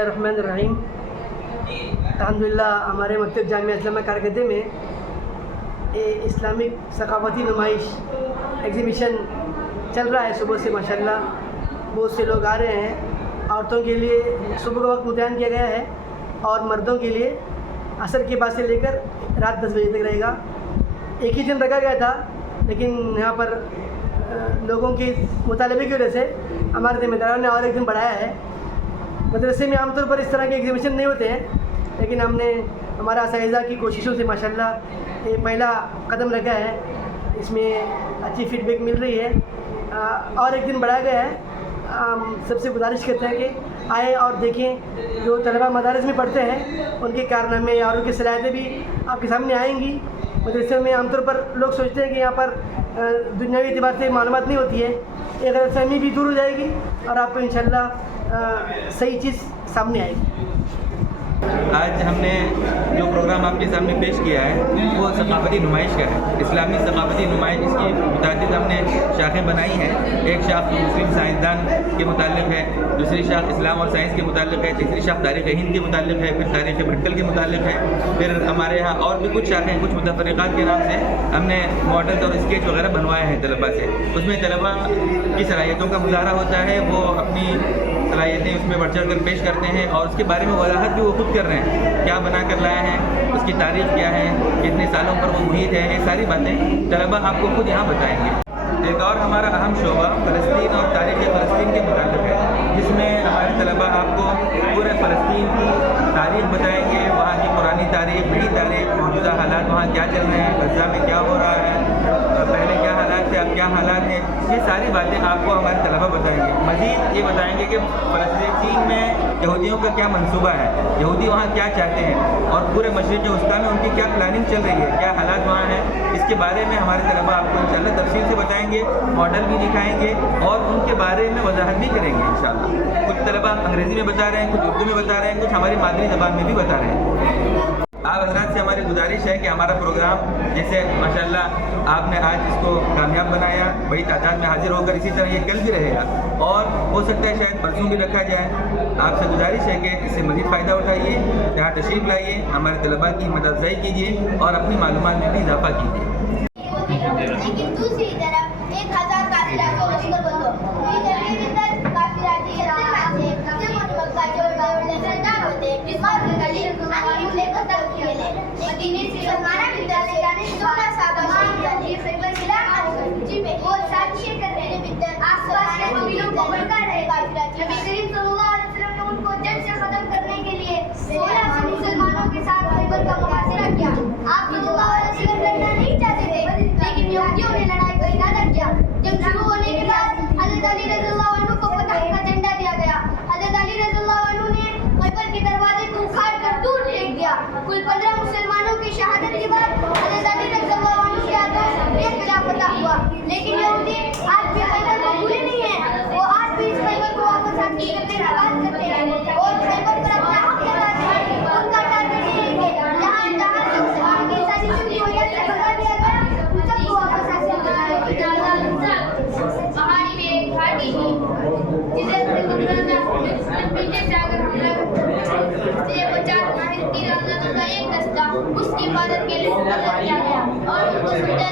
बिस्मिल्लाहिर्रहमानिर्रहीम। अल्हम्दुलिल्लाह हमारे मकतब जामिया इस्लामिया कारकर्दे में इस्लामिक सकाफ़ती नुमाइश एग्ज़िबिशन चल रहा है। सुबह से माशाल्लाह बहुत से लोग आ रहे हैं। औरतों के लिए सुबह का वक्त मुतय्यन किया गया है और मर्दों के लिए असर के बाद से लेकर रात 10 बजे तक रहेगा। एक ही दिन रखा गया था, लेकिन यहाँ पर लोगों के मुतालबे की वजह से हमारे ज़िम्मेदारों ने और एक दिन बढ़ाया है। मदरसे में आमतौर पर इस तरह के एग्ज़िबिशन नहीं होते हैं, लेकिन हमने हमारा असाइज़ा की कोशिशों से माशाल्लाह ये पहला कदम रखा है। इसमें अच्छी फीडबैक मिल रही है और एक दिन बढ़ाया गया है। सबसे गुजारिश करते हैं कि आएँ और देखें। जो तलबा मदारिस में पढ़ते हैं उनके कारनामे और उनकी सलाहियतें भी आपके सामने आएंगी। मदरसे में आमतौर पर लोग सोचते हैं कि यहाँ पर दुनियावी एतबार से मालूमात नहीं होती है। ये गलतफहमी भी दूर हो जाएगी और आपको इंशाल्लाह सही चीज़ सामने आएगी। आज हमने जो प्रोग्राम आपके सामने पेश किया है वो सकाफ़ती नुमाइश का है। इस्लामी सकाफ़ती नुमाइश, इसकी मुताबिक हमने शाखें बनाई हैं। एक शाख मुस्लिम साइंसदान के मुतालिक है, दूसरी शाख इस्लाम और साइंस के मुतालिक है, तीसरी शाख तारीख़ हिंद के मुतालिक है, फिर तारीख़ भटकल के मुतालिक है। फिर हमारे यहाँ और भी कुछ शाखें, कुछ मुतफ़र्रिक़ात के नाम से हमने मॉडल्स और स्केच वगैरह बनवाए हैं तलबा से। उसमें तलबा की सलाहियतों का मुज़ाहरा होता है, वो अपनी सलाहियतें उसमें बढ़ चढ़ कर पेश करते हैं और उसके बारे में वजाहत भी वो खुद कर रहे हैं। क्या बना कर लाए हैं, उसकी तारीख़ क्या है, कितने सालों पर वो मुहित है, ये सारी बातें तलबा आपको खुद यहाँ बताएंगे। एक और हमारा अहम शोबा फ़लस्तीन और तारीख़ फ़लस्तीन के मुताल्लिक़ है, जिसमें हमारे तलबा आपको पूरे फ़लस्तीन की तारीख़ बताएंगे, वहाँ की पुरानी तारीख़, नई तारीख़, मौजूदा हालात वहाँ क्या चल रहे हैं, गज़ा में क्या हो रहा है, पहले क्या हालात थे, अब क्या हालात हैं, ये सारी बातें आपको हमारे तलबा बताएंगे। मज़ीद ये बताएंगे कि फ़लस्तीन में यहूदियों का क्या मंसूबा है, यहूदी वहाँ क्या चाहते हैं और पूरे मशरिक़ वस्ता में उनकी क्या प्लानिंग चल रही है, क्या हालात वहाँ हैं, इसके बारे में हमारे तलबा आपको इंशाअल्लाह तफसील से बताएंगे, मॉडल भी दिखाएंगे और उनके बारे में वजाहत भी करेंगे इंशाअल्लाह। कुछ तलबा अंग्रेज़ी में बता रहे हैं, कुछ उर्दू में बता रहे हैं, कुछ हमारी मादरी ज़बान में भी बता रहे हैं। आप हज़रात से हमारी गुजारिश है कि हमारा प्रोग्राम जैसे माशाल्लाह आपने आज इसको कामयाब बनाया, बड़ी तादाद में हाजिर होकर, इसी तरह ये कल भी रहेगा और हो सकता है शायद परसों भी रखा जाए। आपसे गुजारिश है कि इससे मज़ीद फ़ायदा उठाइए, यहाँ तशरीफ़ लाइए, हमारे तलबा की मदद अफ़ज़ाई कीजिए और अपनी मालूमात में भी इजाफ़ा कीजिए। लेकिन दूसरी तरफ 1000 काफिला को लश्कर बंदो काफिला जी मक्का जो सरदार होते किस्मत गली आणि लेकर तक केले मदीने से हमारा विद्यालय यानी 14 साल ये खैबर जिला जी में वो साथी कर रहे हैं विद्यार्थी आसपास के कबीलों को भड़का रहे काफिला जी। नबी करीम सल्लल्लाहु अलैहि वसल्लम ने उनको जड़ से खत्म करने के लिए 16 से मुसलमानों के साथ खैबर का मुहासिरा किया। आप सल्लल्लाहु अलैहि वसल्लम लड़ना नहीं चाहते थे, लेकिन यहूदियों ने लड़ाई का इरादा किया। जब शुरू होने के बाद हज़रत अली रज़ियल्लाहु अन्हु को फतह का झंडा दिया गया। हज़रत अली रज़ियल्लाहु अन्हु ने खैबर के दरवाजे को उखाड़ कर दूर फेंक दिया। कुल 15 मुसलमानों की शहादत के बाद हज़रत अली रज़ियल्लाहु अन्हु के हाथों एक किला फतह हुआ। लेकिन यहूदी आज भी खैबर को भूले नहीं है, वो आज भी इस खैबर को वापस हासिल करने की बात करते हैं और खैबर पर अपना हक जताते हैं। उनका टारगेट ये है कि जहाँ जहाँ से मुसलमान की साजिश की वजह से भगा दिया गया, उन सबको वापस हासिल करना है। पहाड़ी में एक घाटी थी जिसे पीछे से अगर हमला से 50 माहिर तीर अंदाज़ों का एक दस्ता उसकी हिफाजत के लिए मुकर्रर किया गया और उनको सुंदर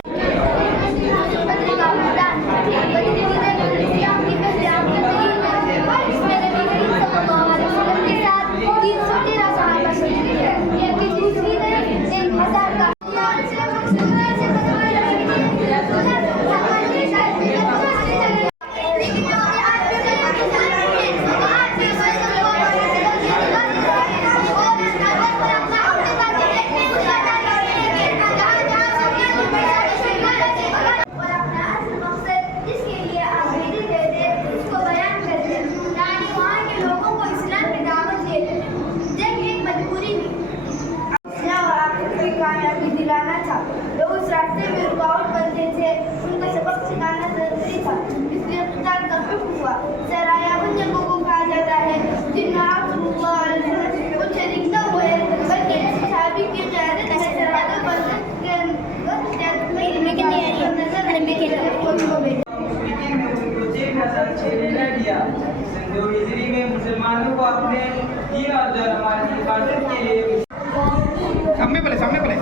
सामने पड़े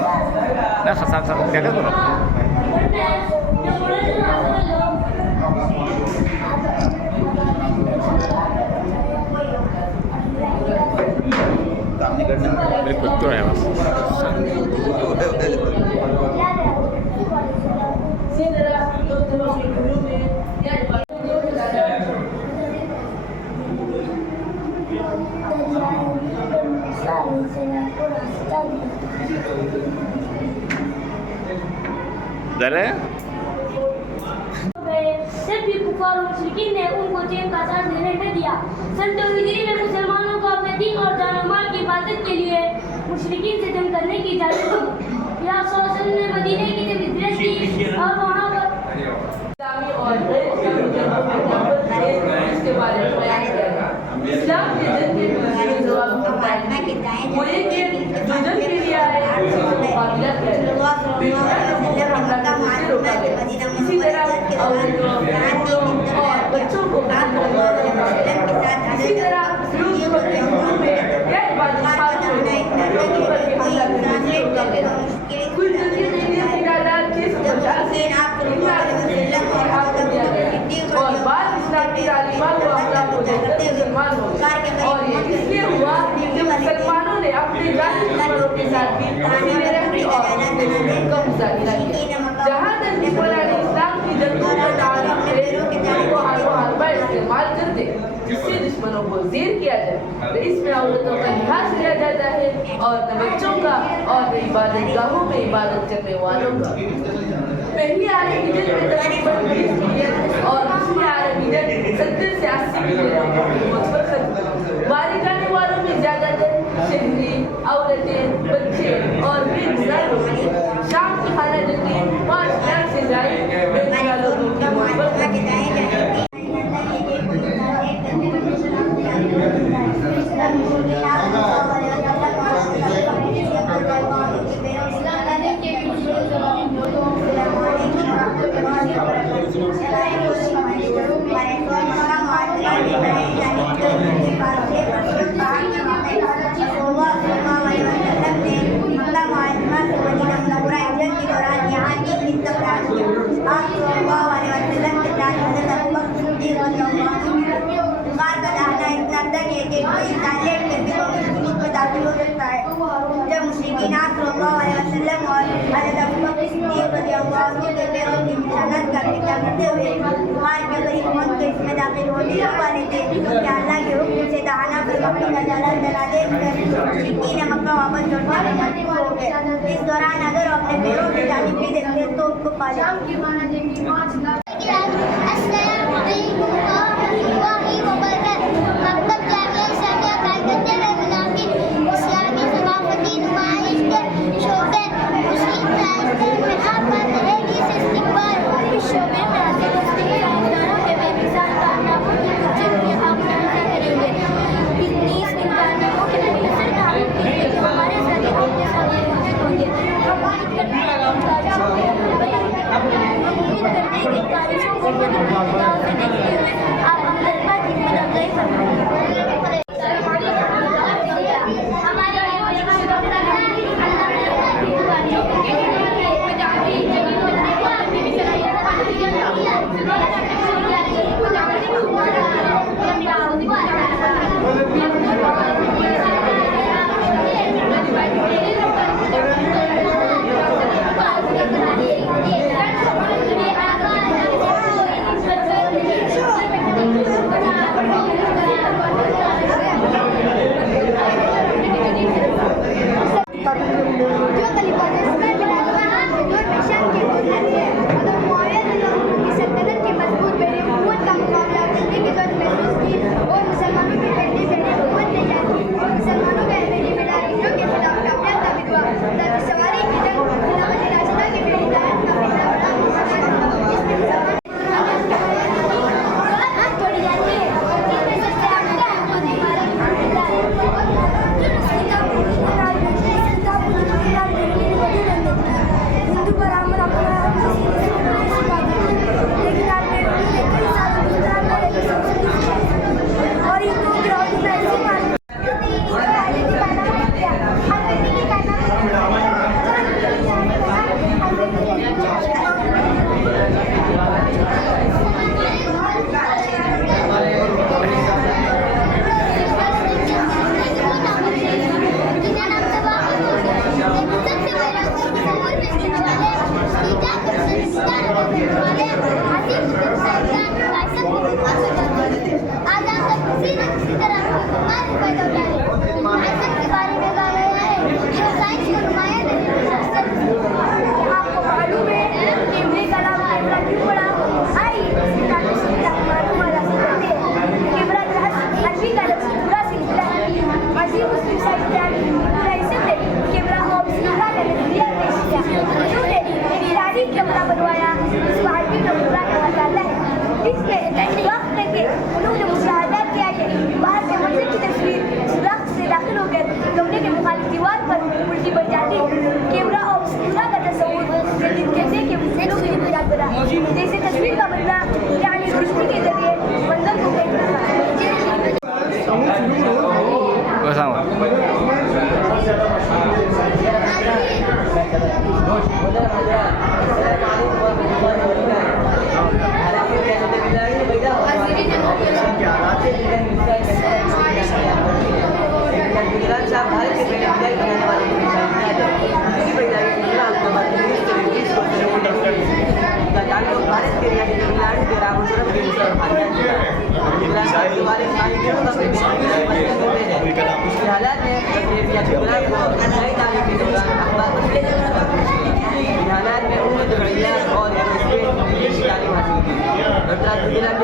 ना सब क्या करो मेरे कुत्ते हैं बस जब भी कुफार और मुशरिकीन ने उनको चैन का सांस लेने न दिया। सन 2 हिजरी में मुसलमानों को अपने दीन और जान और माल की हिफाजत के लिए मुशरिकीन से जंग करने की इजाजत दी। या सल्लल्लाहु अलैहि वसल्लम ने मदीने की जब हिजरत की और वहाँ पर इस्लामी और गैर इस्लामी इसके बारे में बयान किया गया। इस्लाम के जंग के जवाब मुल्क के जो जंग के लिए आए उसका मुकाबला किया जाए। इसी तरह औरतों और बच्चों को इसी तरह कुल और बाद इस्लाम की तालीमात को अपना मुसलमान हो और ये इसलिए हुआ कि मुसलमानों ने अपने जाती दुश्मनों के साथ भी रहने और उनका मुजाहिरा किया। जहाँ तक दुश्मन इस्लाम की जंगों में वो हरबा इस्तेमाल करते जिससे दुश्मनों को ज़ेर किया जाए, तो इसमें औरतों का लिहाज किया जाता है और न बच्चों का और न इबादत गाहों में इबादत करने वालों का। पहली आलमी जंग में तकरीबन 20 मिलियन और दूसरी आलमी जंग 70 से 80 मिलियन लोगों की मौत पर खत्म। मारे जाने वालों में ज़्यादातर शहरी, औरतें, बच्चे और बेगुनाह लोग हैं। शाम की खाना जंग में 5 लाख से ज़्यादा बेगुनाह लोगों की मौत पर खत्म। इस दौरान अगर अपने पैरों की जानिब भी देखते तो उनको पा जाएंगे।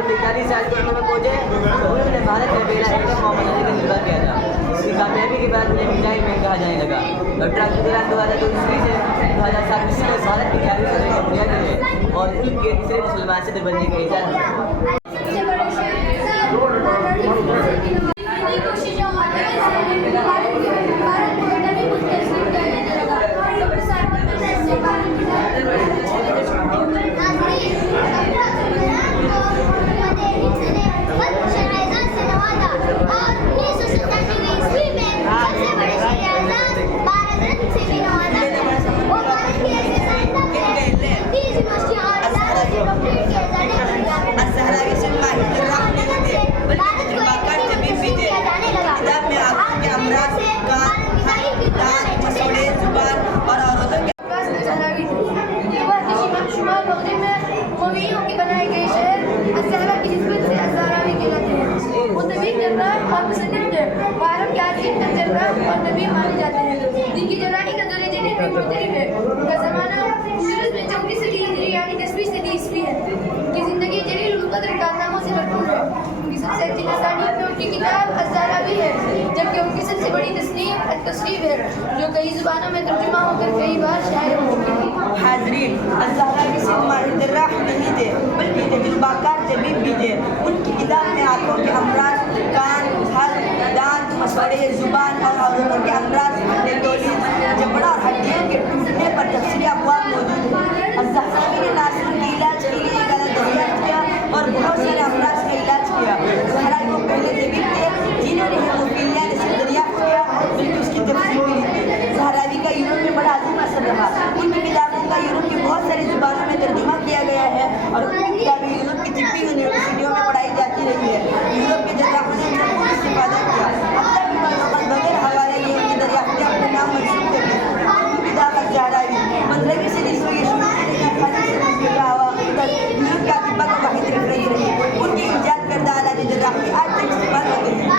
तैतालीस साल की उम्र में पहुंचे तो उन्होंने भारत में पहला एक्टर मोहम्मद अली का निर्वाह किया था। उसकी कामयाबी के बाद उन्हें मिसाइल मैन कहा जाने लगा। डॉक्टर अब्दुल कलाम 2023 से 2007 में भारत की 11वीं सदी में बुनियाद है और उनके तीसरे मुसलमान से बनने का इजाज़त है। जबकि उनकी सबसे बड़ी तस्नीफ है जो कई जुबानों में तर्जुमा होकर कई बार शायर हो गई। हाज़रीन, अज़्ज़हरावी सिर्फ माहिर-ए-राह नहीं थे बल्कि तजुर्बाकार तबीब भी थे। उनकी किताब में आंखों के अमराज, कान, हल, दांत, मसले ज़ुबान और औरतों के अमराज, नेतोलिस, जबड़ा और हड्डियों के टूटने पर तफसीली अक़वाल मौजूद हैं। अज़्ज़हरावी ने ना सिर्फ उनके इलाज के लिए गलत दरियाफ्त किया और बहुत सारे अमराज का इलाज किया। ज़हरावी वो पहले तबीब थे जिन्होंने हेमोफीलिया ने सिर्फ दरियाफ्त किया बल्कि उसकी तफसील भी ली थी। ज़हरावी का यूरोप में बड़ा अजीम असर रहा। उनकी किताबों का यूरोप की बहुत सारी जुबानों में तर्जुमा किया गया है और उनकी किताबें यूरोप की तिब्बी यूनिवर्सिटियों में पढ़ाई जाती रही है। यूरोप के जर्राहों ने इनसे खूब इस्तेफादा किया। अब तक भी मालूमात बगैर हवाले लिए उनकी दरियाफ्तें अपने नाम मंसूब करती हैं। उनकी किताब अज़्ज़हरावी 15वीं सदी से ये शुरू से लेकर 18वीं सदी के अवाखिर तक यूरोप का अतिबा का वाहिद रेफरेंस रही। उनकी ईजाद करदा आलात जर्राही आज तक इस्तेमाल होते हैं।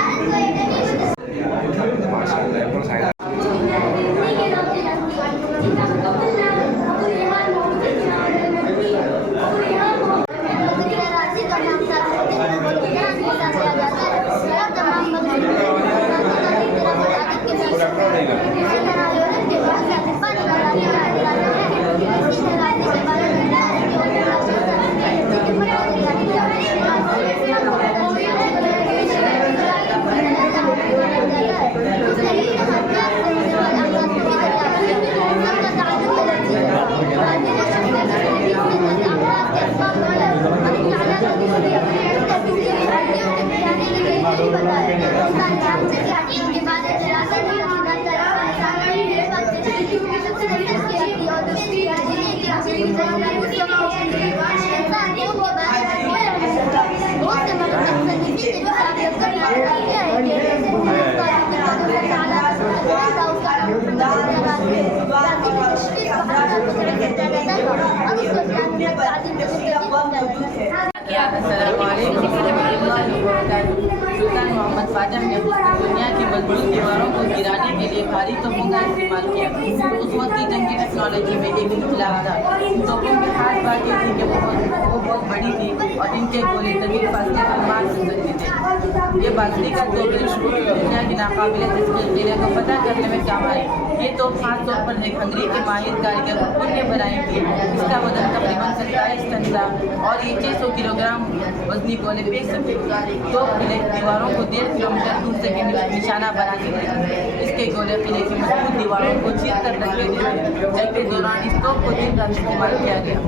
सुल्तान मोहम्मद ख्वाजा ने दुनिया की मजबूत दीवारों को गिराने के लिए भारी तोपों का इस्तेमाल किया। उस वक्त की जंगी टेक्नोलॉजी में एक इख्तिलाफ था। तोपों की खास बात यह थी कि वो बहुत बड़ी थी और इनके गोले तवील फासले पर मार सकते थे। ये बाजरी का तोप दुनिया की नाकाबिले तस्वीर को पता करने में काम आई। ये तोप खास तौर पर हंगरी के माहिर कारीगर ने बनाई थी। इसका वजन तकरीबन 27 टन था और ये 600 किलोग्राम वजनी गोले फेंक सकते थे। तोप दीवारों को 1.5 किलोमीटर दूर से निशाना बना सकते थे। इसके गोले किले की मजबूत दीवारों को चीर कर रख देते थे। जंग के दौरान इस तोप को दिन रात इस्तेमाल किया गया।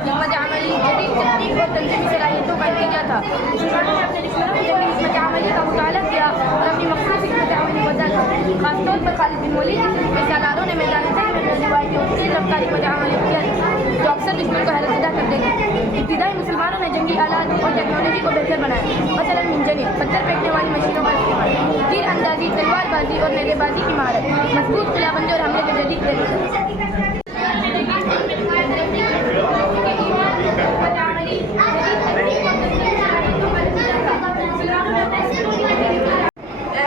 मोहम्मद अमली जदीद तकनीक और तंजीमी सलाहियतों का नतीजा था। इस्लामी हिकमत अमली का मुताला किया और अपनी मखसूस हिकमत अमली बदला। खासतौर पर खालिद बिन वलीद जैसे सालारों ने मैदान जंग में रिवायती और तेज रफ्तारी हिकमत अमली किया जो अक्सर दुश्मन को हैरतज़दा कर देगी। इब्तिदाई मुसलमानों ने जंगी आलात और टेक्नोलॉजी को बेहतर बनाया, मसलन इंजनें, पत्थर फेंकने वाली मशीनों का इस्तेमाल, तीर अंदाजी, तलवारबाजी और नेज़ेबाजी की महारत, मजबूत किलाबंदी और हमले के जदीद तरीके।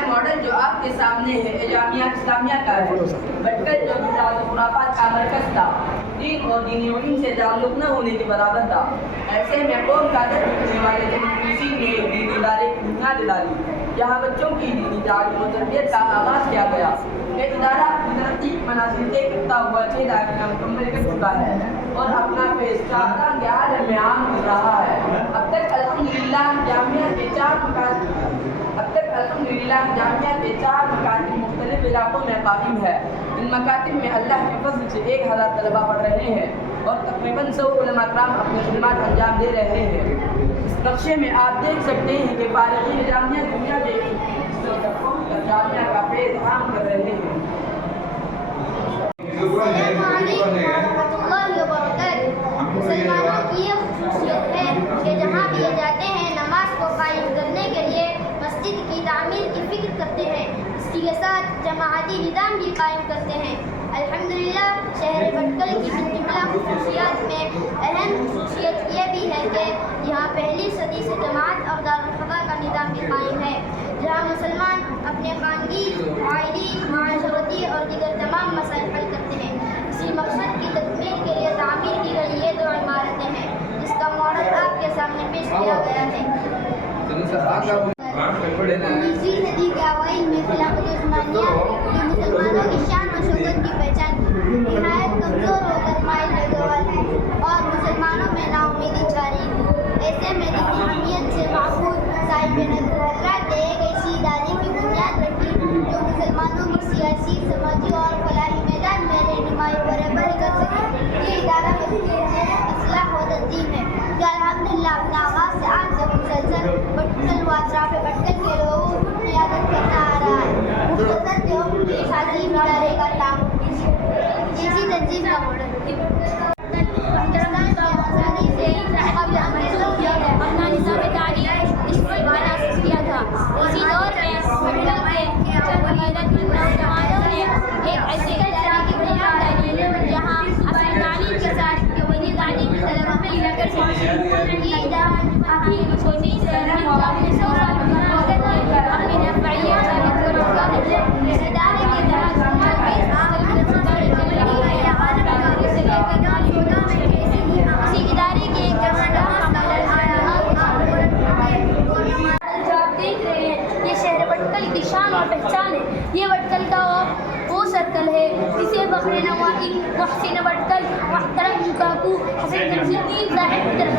मॉडल जो आपके सामने है जामिया इस्लामिया का है। भटकल जो खुराफात का मरकज था, दीन और दीनी उलूम से ताल्लुक न होने के बराबर था। ऐसे में कौम का दर्द करने वाले किसी ने दीनी इदारे की बुनियाद डाली। यहाँ बच्चों की दीनी तालीम और तरबियत का आगाज़ किया गया। ये इदारा तरक्की मनाजिल के करता हुआ 6 दायरा मुकम्मल कर चुका है और अपना फैसला आलम में आम कर रहा है। अब तक अल्हम्दुलिल्लाह जामिया के 4 मकातिब मुख्तलिफ इलाकों में कायम है। इन मकातिब में अल्लाह के फज़ल से 1000 तलबा पढ़ रहे हैं और तकरीबन 100 उलमा कराम अपनी खिदमत अंजाम दे रहे हैं। इस नक्शे में आप देख सकते हैं कि फारिग़ीन जामिया दुनिया के जामिया का फैज़ आम कर रहे हैं। मुसलमानों की ये ख़ुसूसियत है कि जहाँ भी जाते हैं नमाज को कायम करने के लिए मस्जिद की तामीर की फ़िक्र करते हैं, इसके साथ जमाअती निज़ाम भी कायम करते हैं। अल्हम्दुलिल्लाह शहर भटकल की जुमला ख़ुसूसियात में अहम ख़ुसूसियत ये भी है कि यहाँ पहली सदी से जमात और दारुल ख़दा का निज़ाम भी कायम है, जहाँ मुसलमान अपने ख़ानगी, आइली, माशरती और दीगर तमाम मसाइल हल करते हैं। इसी मकसद की तकमील के लिए तामीर की गई ये 2 इमारतें हैं, जिसका मॉडल आपके सामने पेश किया गया है। 19वीं सदी के अवाइल में खिलाफत उस्मानिया जो मुसलमानों की शान और शौकत की पहचान निहायत कमज़ोर होकर माइल बेगवाल है और मुसलमानों में नाउमीदी छाई थी। ऐसे में दीनी अहमियत से महफूज साहिब नज़र हज़रात ने एक ऐसी इदारे की बुनियाद रखी जो मुसलमानों की सियासी, समाजी और फलाही मैदान में रहनुमाई बराबर कर सके। ये इदारा इस्लाह व तंजीम है जो अल्हम्दुलिल्लाह अपने आगाज़ से आज तक मुसलसल भटकल व अतराफ़ भटकल के लोगों की क़ियादत करता आ रहा है। मुख्तसर जो इस अज़ीम इदारे का नाम इसी तंजीम का मॉडल अपना निज़ाम तालीम इस पर बना किया था। इसी दौर में भटकल के जमानों ने एक ऐसी इदारे की बुनियाद डाली जहाँ अपनी तालीम के साथ वही तालीम की तलबा में लेकर ये इदारा अपनी छोटी से अपने 100 साल अपनी नफ़ाइयाँ साबित कर रखा है। इस इदारे के तहत इसी इदारे के एक जो आप देख रहे हैं ये शहर भटकल की शान और पहचान है। ये भटकल का वो सर्कल है जिसे बखरे नवाई मोहसिन भटकल मुहतरम काकू हसन जमशेदुद्दीन साहब की तरफ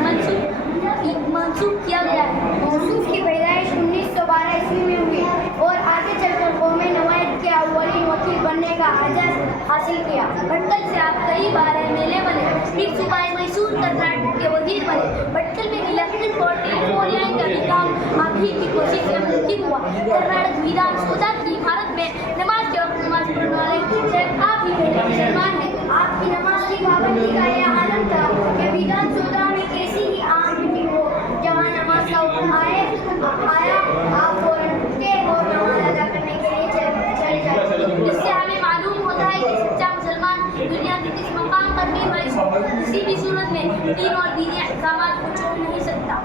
मंसूब किया गया है। मौसूफ की पैदाइश 1912 ईस्वी में हुई और आगे चलकर कौमे नवायत के अव्वलीन वकील बनने का आजाज़ हासिल किया। भटकल से आप कई बार मेले बने, फिर सूबाई मैसूर कर्नाटक के वजीर बने। भटकल में इलेक्ट्रिक और टेलीफोन लाइन का निकाम आखिरी की कोशिश से मुमकिन हुआ। कर्नाटक विधान सौधा की इमारत में नमाज के वक्त नमाज पढ़ने वाले शेख आप ही मुसलमान हैं। आपकी नमाज की पाबंदी का यह आलम था कि विधान सौधा में कैसी ही आम मीटिंग हो, जहाँ नमाज का हुक्म आया आप फौरन उठते और नमाज अदा करने के लिए चले जाते। इससे हमें मालूम होता है कि सच्चा मुसलमान दुनिया के किस मकाम पर भी किसी भी सूरत में दीन और दीनी अहकामात को छोड़ नहीं सकता।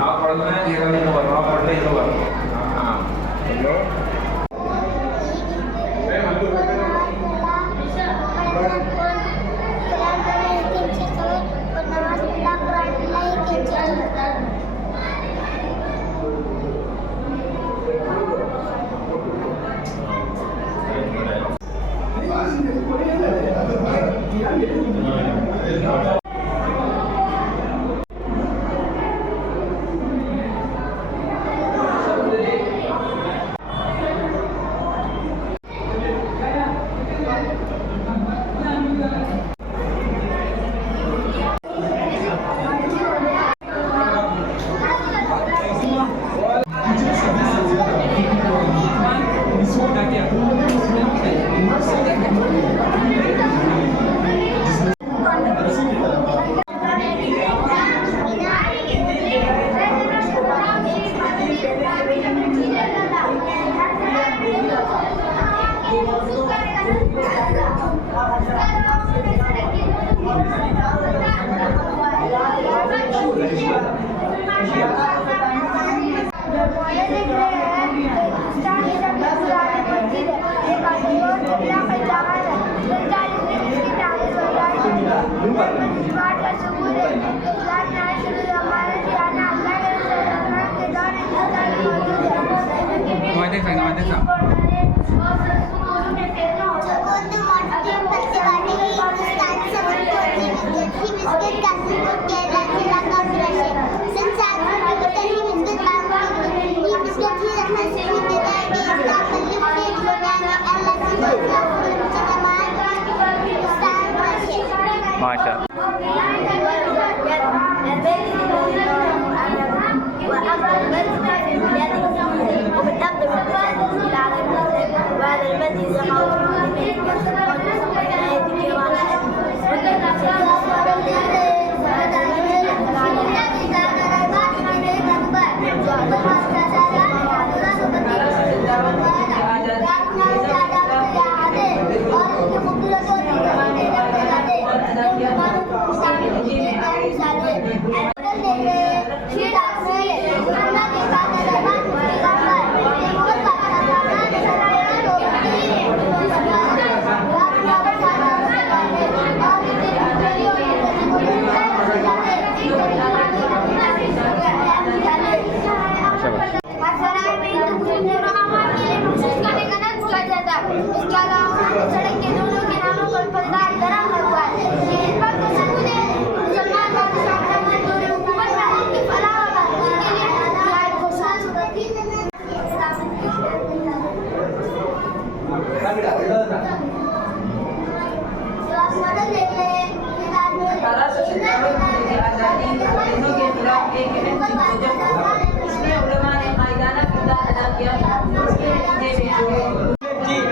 आप पढ़ना है ये वाली खबर आप पढ़ रहे हो। हाँ हेलो माशा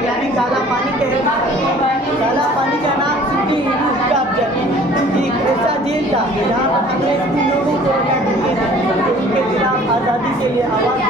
यानी काला पानी काला पानी का नाम सिटी का एक ऐसा जेल था जहाँ पर अंग्रेज के लोगों को उनके खिलाफ आज़ादी के लिए आवाज़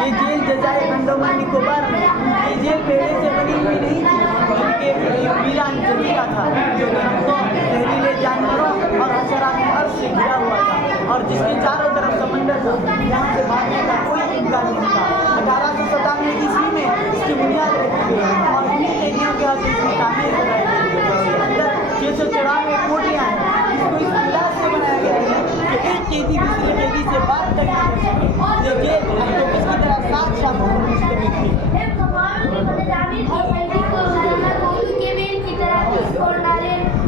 ये जेल जजाए अंडमान निकोबार में ये जेल पहले से बनी हुई नहीं थी बल्कि एक वीरान जजीरा था जो दरख्तों जहरीले जानवरों और हशरात से घिरा हुआ था और जिसके चारों तरफ समंदर था जहाँ से भागने का कोई इम्कान नहीं था। 1897 ईस्वी में इसकी बुनियाद रखी गई और उन्हीं कैदियों के हाथ इसमें तामीर कराई गई। अंदर 694 कोठियाँ हैं। इसको इस अंदाज से बनाया गया है कि एक कैदी दूसरे कैदी से बात तक नहीं कर सके। ये जेल ऑक्टोपस की तरह 7 शाखों पर मुश्तमिल थी।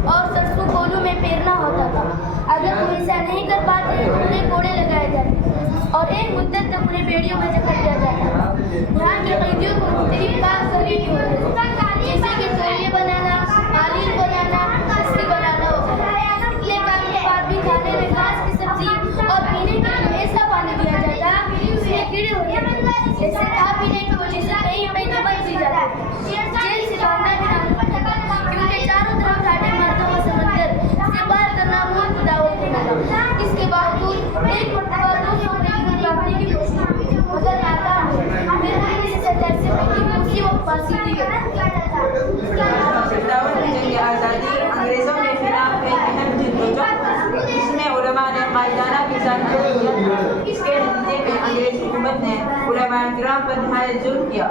और सरसों कोलू में पेरना होता था। अगर वो ऐसा नहीं कर पाते उन्हें कोड़े लगाए जाते और एक मुद्दत तक उन्हें बेड़ियों में जकड़ दिया जाता। यहाँ के कैदियों को मुख्तलिफ काम करने की होती जैसे कि तौलिए बनाना, कालीन बनाना, रस्सी बनाना होता है। इतने काम के बाद भी खाने में घास की सब्जी और पीने के लिए ऐसा पानी दिया जाता उसमें कीड़े होते हैं जैसे खा पीने की वजह से कई महीने बच भी जाते। जेल से भागना भी नामुमकिन था क्योंकि चारों तरफ ठाटे मर्दों का समंदर से पार करना मौत की दावत देना था। इसके बावजूद एक मरतबा 200 की प्राप्ति की कोशिश मगर नाकाम हुई। फिर पुलिस से डर से उसी वक्त फांसी दी गई। आज़ादी अंग्रेज़ों के खिलाफ एक अहम जद्दोजहद इसमें उलमा ने कायदाना किसान इसके नतीजे में अंग्रेज हुकूमत ने उलमाए किराम पर नहायत जुल्म किया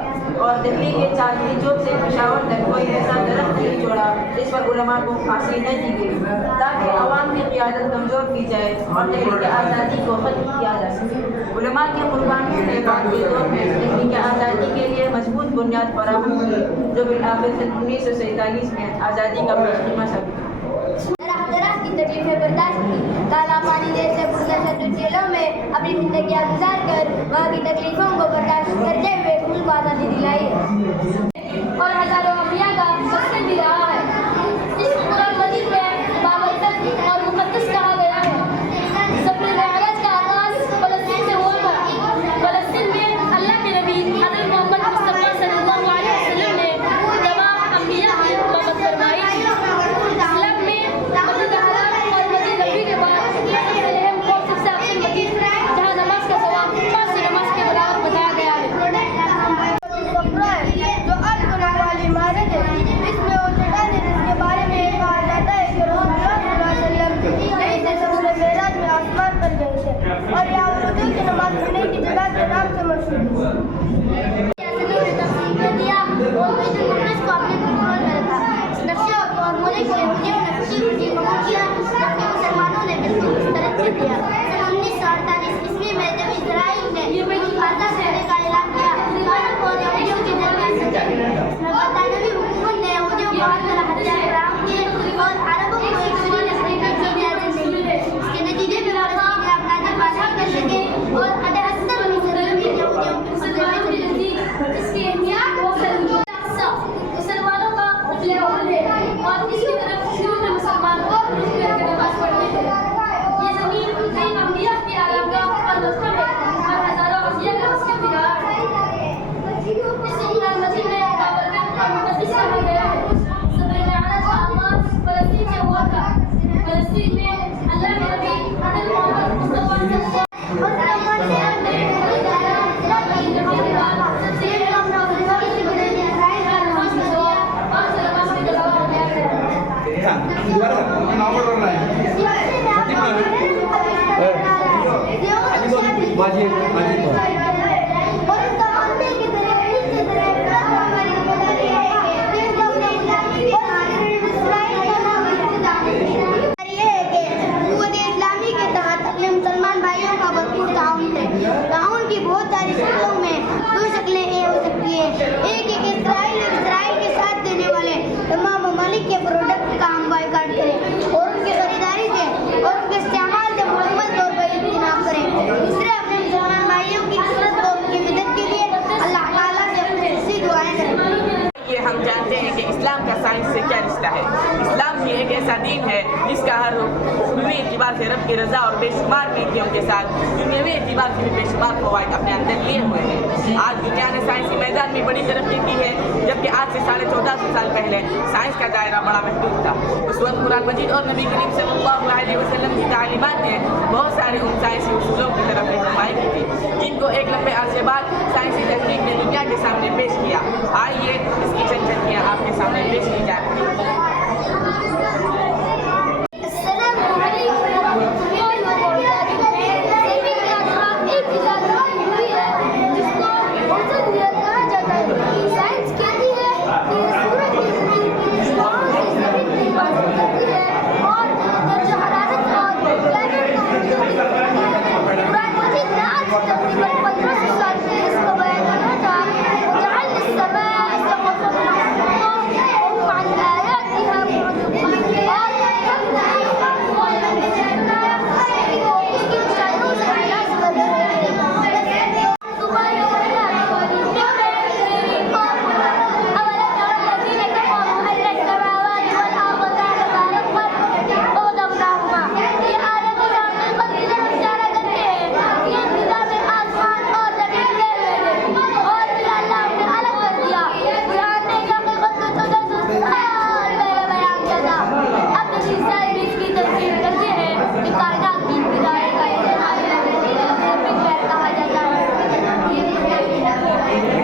और दिल्ली के चांदनी चौक से पेशावर तक कोई ऐसा दरख्त नहीं छोड़ा जिस पर उलमा को फांसी न दी गई ताकि अवाम की क़ियादत कमज़ोर की जाए और तहरीक आज़ादी को ख़त्म किया जा सके। उलमा के कुर्बानियों ने बाद के दौर में तहरीक आज़ादी के लिए मजबूत बुनियाद फराहम की जो बिलाखिर 1947 में आज़ादी का मुकदमा साबित तरह की तकलीफें बर्दाश्त की। काला पानी जैसे पुरनशर जेलों में अपनी जिंदगी गुजार कर वहाँ की तकलीफों को बर्दाश्त करते हुए उनको आज़ादी दिलाई है और हजारों अम्बिया का मकसद भी रहा है। इस कुरान मजीद में बाबरकत और मुक़द्दस कहा गया है। सफ़र मेराज का आगाज़ फ़लस्तीन से हुआ था। फ़लस्तीन में अल्लाह के नबी हज़रत मोहम्मद मुस्तफ़ा सल्लल्लाहु अलैहि वसल्लम ने तमाम अम्बिया की मोहब्बत फरमाई थी। इस्लाम में बात करने की जगह के नाम से मशहूर दिया और बैतुल मुक़द्दस को अपने कंट्रोल में रखा। इस नक्शे और फॉर्मूले को यहूदियों ने खुशी खुशी कबूल किया, जबकि मुसलमानों ने बिल्कुल मुस्तरद कर दिया। 1948 ईस्वी में जब इजराइल ने हिफाजत करने का ऐलान किया, अरब और यहूदियों के दरमियान बरतानवी हुकूमत ने यहूदियों को हर तरह हथियार फराहम किए और अरबों को एक दूसरे से की इजाजत नहीं दी। इसके नतीजे में फलस्तीनी अपना दिल आज़ाद कर सके और 78 फीसदी यहूदियों के इसकी अहमियत मुसलमानों का उपले और इसकी तरफ शुरू में मुसलमान और नमाज पढ़ते थे। ये जमीन कई अंबिया की आरामगाह और मस्जिद है और हजारों अंबिया का मस्जिद दिगार है। इसे कुरान मजीद में बाबरकत और मुक़द्दस कहा गया है। सबसे ज़्यादा अल्लाह फ़लस्तीन से हुआ था। फ़लस्तीन में अल्लाह के नबी हज़रत मोहम्मद मुस्तफ़ा मुसलमान भाइयों का भरपूर ताउन थे। ताउन की बहुत सारी शक्लों में दो शक्लें ये हो सकती है। एक इसराइल के साथ देने वाले तमाम ममालिक के प्रोडक्ट का हम बायकॉट करें और उनकी खरीदारी से और उनके इस्तेमाल से मुकम्मल तौर पर इज्तनाब करें। दूसरे अपने मुसलमान भाइयों की कसरत और उनकी मदद के लिए अल्लाह ताला से अपनी सच्ची दुआएं करें। ये हम जानते हैं कि इस्लाम का साइंस से क्या रिश्ता है। इस्लाम भी एक ऐसा दीन है जिसका हर रुकनी एतबार से रब की रज़ा और बेशुमार नीतियों के साथ दुनियावी एतबार से भी बेशुमार फ़वाइद अपने अंदर लिए हुए हैं। आज दुनिया ने साइंस के मैदान में बड़ी तरक्की की है, जबकि आज से 1450 साल पहले साइंस का दायरा बड़ा महदूद था। उस वक्त कुरान मजीद और नबी करीम सल्लल्लाहु अलैहि वसल्लम की तालीमात ने बहुत सारे उन साइंसी उसूलों की तरफ रहनुमाई की थी, जिनको एक लंबे अरसे बाद साइंसी तकनीक ने दुनिया के सामने पेश किया। आइए इसकी चंद झलकियां आपके सामने पेश की जा रही हैं।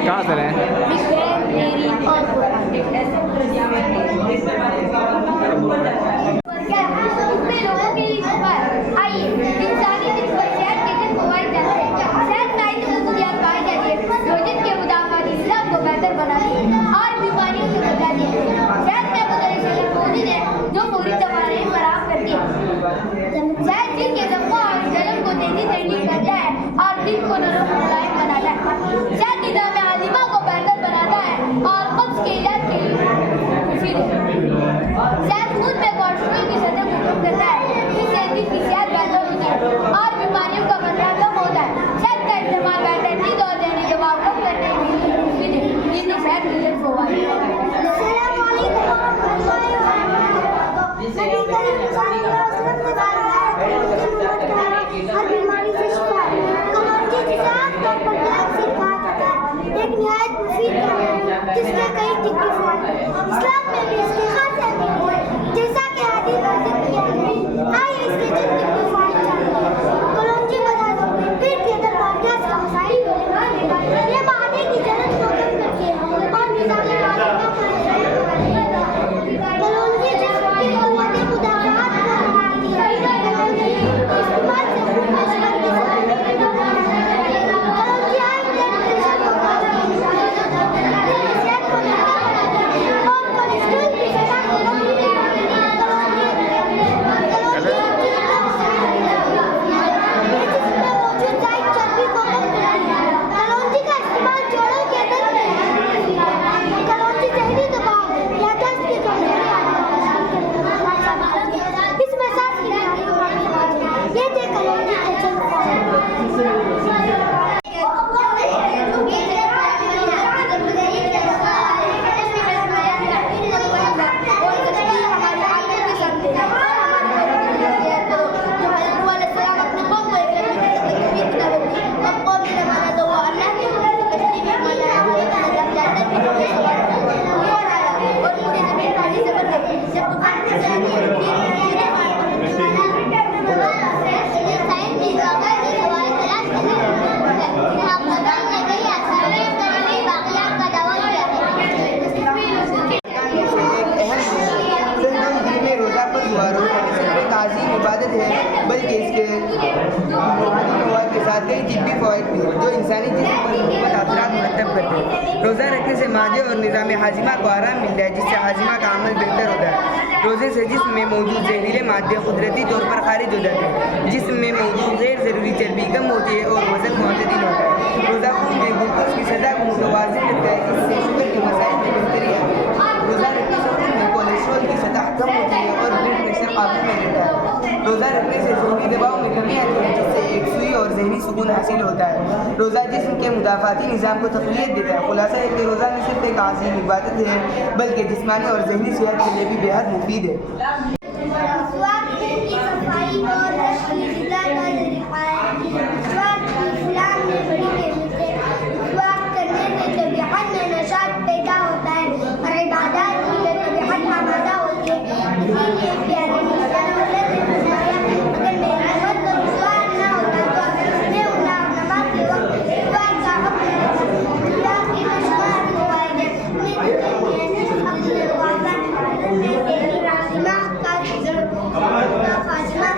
कहाँ से रहे हैं? जिसके कई जिक्र इस्लाम में भी इसकी खास अहमियत है, जैसा कि हदीस में जिक्र किया है। आइए इसके चंद जिक्र चाहिए। कलौंजी बता दो फिर के दरबार गैस का मसाइल ये मादे की जलन को कम करके और निजाम कलौंजी जिसकी कुव्वत मुदाफ़ात को बढ़ाती है। कलौंजी इस्तेमाल से आज़ीम इबादत है बल्कि इसके रूहानी फ़वाइद के साथ कई तिब्बी फ़वाइद भी हैं जो इंसानी जिस्म पर मुस्बत असरात मुरतब करते हैं। रोज़ा रखने से मादे और निज़ाम हाजिमा को आराम मिलता है जिससे हाजिमा का अमल बेहतर होता है। रोज़े से जिस्म में मौजूद जहरीले मादे कुदरती तौर पर खारिज हो जाते हैं, जिस्म में मौजूद गैर ज़रूरी चर्बी कम होती है और वज़न मुतदिल होता है। रोज़ा खून में ग्लूकोज की सतह को मुतवाज़िन रखता है जिससे शुगर के मसाइल में बेहतरी आती है। रोज़ा रखने से खून में कोलेस्ट्रॉल की सतह कम होती है और ब्लड प्रेशर काबू में रहता है। रोज़ा रखने से ज़हनी दबाव में कमी आती है जिससे एक सुई और ज़हनी सुकून हासिल होता है। रोज़ा जिस्म के मुदाफ़ाती निज़ाम को तक़वियत देता है। खुलासा है कि रोज़ा न सिर्फ एक आज़ीम इबादत है बल्कि जिस्मानी और ज़हनी सेहत के लिए भी बेहद मुफीद है। पैदा होता है और इबादत की तबीयत आमादा होती है। इसीलिए प्यारे निशान अगर मेरा मत तो रुसवा ना होता तो मैं उन्हें नमाज के वक्त रुसवा का हुक्म खुदा की मशहूर फवाइद अपने वादा में तेरी राज़िमा का फातिमा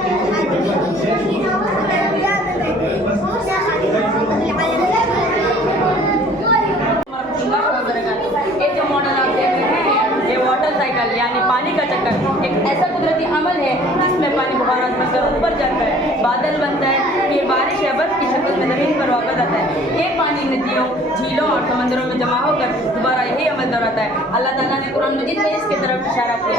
ये जो मॉडल आप देख रहे हैं ये वाटर साइकिल यानी पानी का चक्कर एक ऐसा कुदरती अमल है जिसमें पानी बुखारात बनकर ऊपर जाता है, बादल बनता है, फिर बारिश या बर्फ की शक्ल में ज़मीन पर वापस आता है। ये पानी नदियों, झीलों और समंदरों में जमा होकर दोबारा यही अमल दोहराता है। अल्लाह ताला ने कुरान मजीद में इसकी तरफ इशारा किया।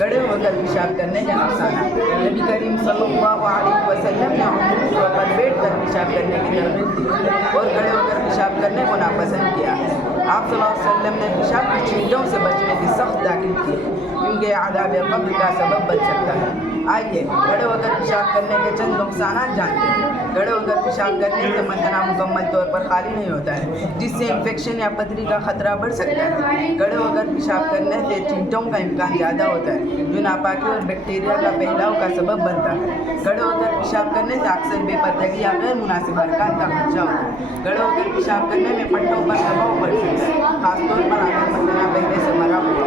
गड़े होकर पेशाब करने का नुकसान। नबी करीम सल्लल्लाहु अलैहि वसल्लम ने औरतों पर बैठ कर पेशाब करने की तरगीब दी और गड़े होकर पेशाब करने को नापसंद किया है। आप सल्लल्लाहु अलैहि वसल्लम ने पेशाब की चींटों से बचने की सख्त ताकीद की क्योंकि आदाब क़ब्र का सबब बन सकता है। आइए गड़े होकर पेशाब करने के चंद नुकसान जानते हैं। गड़े होकर पेशाब करने से मंथना मुकम्मल तौर पर खाली नहीं होता है जिससे इन्फेक्शन या पथरी का खतरा बढ़ सकता है। गड़े होकर पेशाब करने से चींटों का इम्कान ज़्यादा होता है जो नापाकी और बैक्टीरिया का फैलाव का सबब बनता है। गड़े होकर पेशाब करने से अक्सर बेपरदगी या गैर मुनासिब हरकत का खर्चा होता है। गड़े होकर पेशाब करने में पट्टों पर दबाव बढ़ सकता है, खासतौर पर अगर मंथना पहले से मरा हुआ।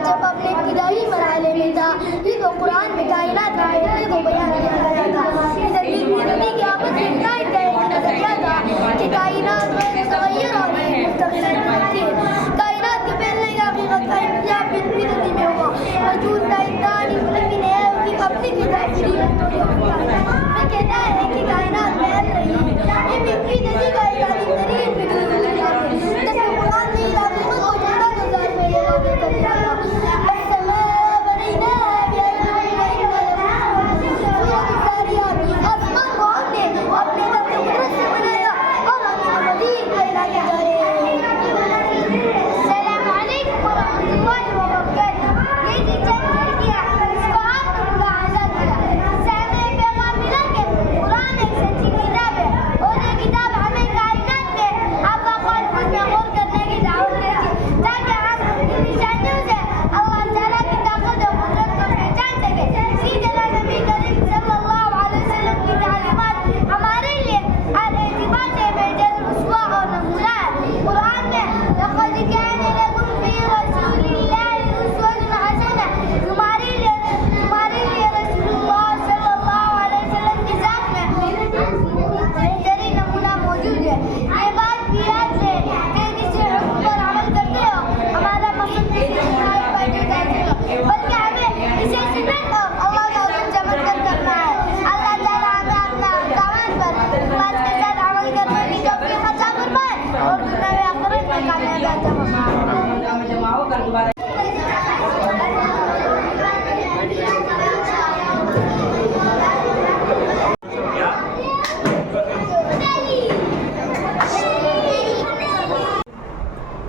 जब अपने इब्तिदाई मरहले में था तो कुरान में कायनात के फैसले को बयान किया गया था। इस हदीस में नबी की आमद से हिदायत का एक नज़रिया था कि कायनात में मुतग़य्यर और मुस्तक़िल रहती है। कायनात के फैलने की हकीकत का इंतजाम भी नदी में हुआ। वजूद का इंसान मुमकिन है उसकी अपनी किताबी में कहता है कि कायनात फैल रही है। ये मिट्टी नदी का एक अजीब तरीन जैसे कुरान ने इलाके को ज़्यादा गुजार में आगे कर दिया था।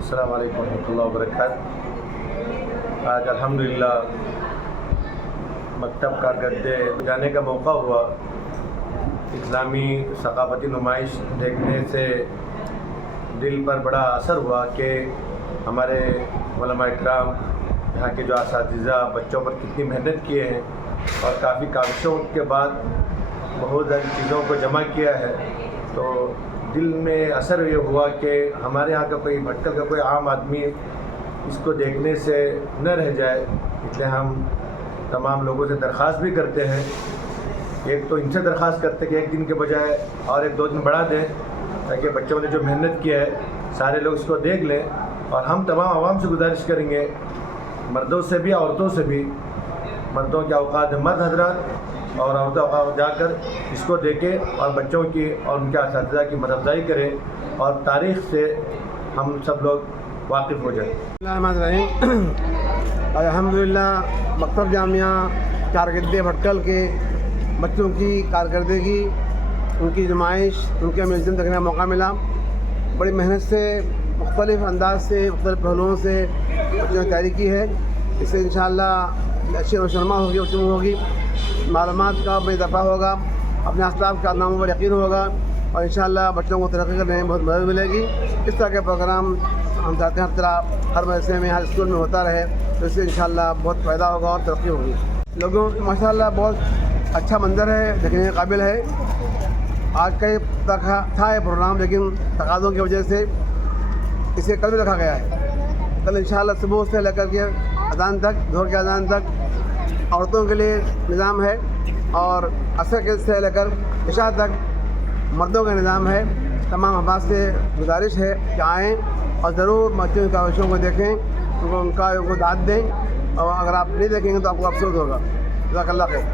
अस्सलाम वालेकुम रहमतुल्लाहि व बरकातहू। आज अल्हम्दुलिल्लाह मकतब कारकरदे जाने का मौका हुआ। एक इस्लामी सकाफ़ती नुमाइश देखने से दिल पर बड़ा असर हुआ कि हमारे उलमा इकराम यहाँ के जो असातिज़ा बच्चों पर कितनी मेहनत किए हैं और काफ़ी काविशों के बाद बहुत सारी चीज़ों को जमा किया है। तो दिल में असर ये हुआ कि हमारे यहाँ का कोई भटकल का कोई आम आदमी इसको देखने से न रह जाए, इसलिए हम तमाम लोगों से दरख्वास्त भी करते हैं। एक तो इनसे दरख्वास्त करते हैं कि एक दिन के बजाय और 1-2 दिन बढ़ा दें, ताकि बच्चों ने जो मेहनत किया है सारे लोग इसको देख लें। और हम तमाम आवाम से गुजारिश करेंगे, मर्दों से भी औरतों से भी, मर्दों के औकात मर्द हजरात और औरतों औकात जाकर इसको देखें और बच्चों की और उनके असातिज़ा की मददगारी करें और तारीख़ से हम सब लोग वाकिफ़ हो जाएँ। अल्हम्दुलिल्लाह मकतब जामिया कारगिर्दे भटकल के बच्चों की कारकर्दगी, उनकी नुमाइश, उनके म्यूज़ियम देखने का मौका मिला। बड़ी मेहनत से मुख्तलिफ़ अंदाज से मुख्तलिफ़ पहलुओं से बच्चों ने तैयारी की है। इससे इंशाअल्लाह अच्छी रोशनमा होगी, बच्चों होगी, मालूमात का बेदफ़ा होगा, अपने अस्लाफ़ का नामों पर यकीन होगा और इंशाअल्लाह बच्चों को तरक्की करने में बहुत मदद मिलेगी। इस तरह के प्रोग्राम हम चाहते हैं हर मदरसे में, हर स्कूल में होता रहे, तो इससे इंशाअल्लाह बहुत फ़ायदा होगा और तरक्की होगी। लोगों माशाअल्लाह बहुत अच्छा मंज़र है, देखने के काबिल है। आज कई था ये प्रोग्राम, लेकिन तकाज़ों की वजह से इसे कल भी रखा गया है। कल इंशाअल्लाह सुबह से लेकर के अज़ान तक, ज़ोहर के अज़ान तक औरतों के लिए निज़ाम है और असर के से लेकर इशा तक मर्दों का निज़ाम है। तमाम अहबाब से गुजारिश है कि आएँ और ज़रूर बच्चों की काविशों को देखें, उनको दाद दें, और अगर आप नहीं देखेंगे तो आपको अफसोस होगा। जज़ाकल्लाह खैर।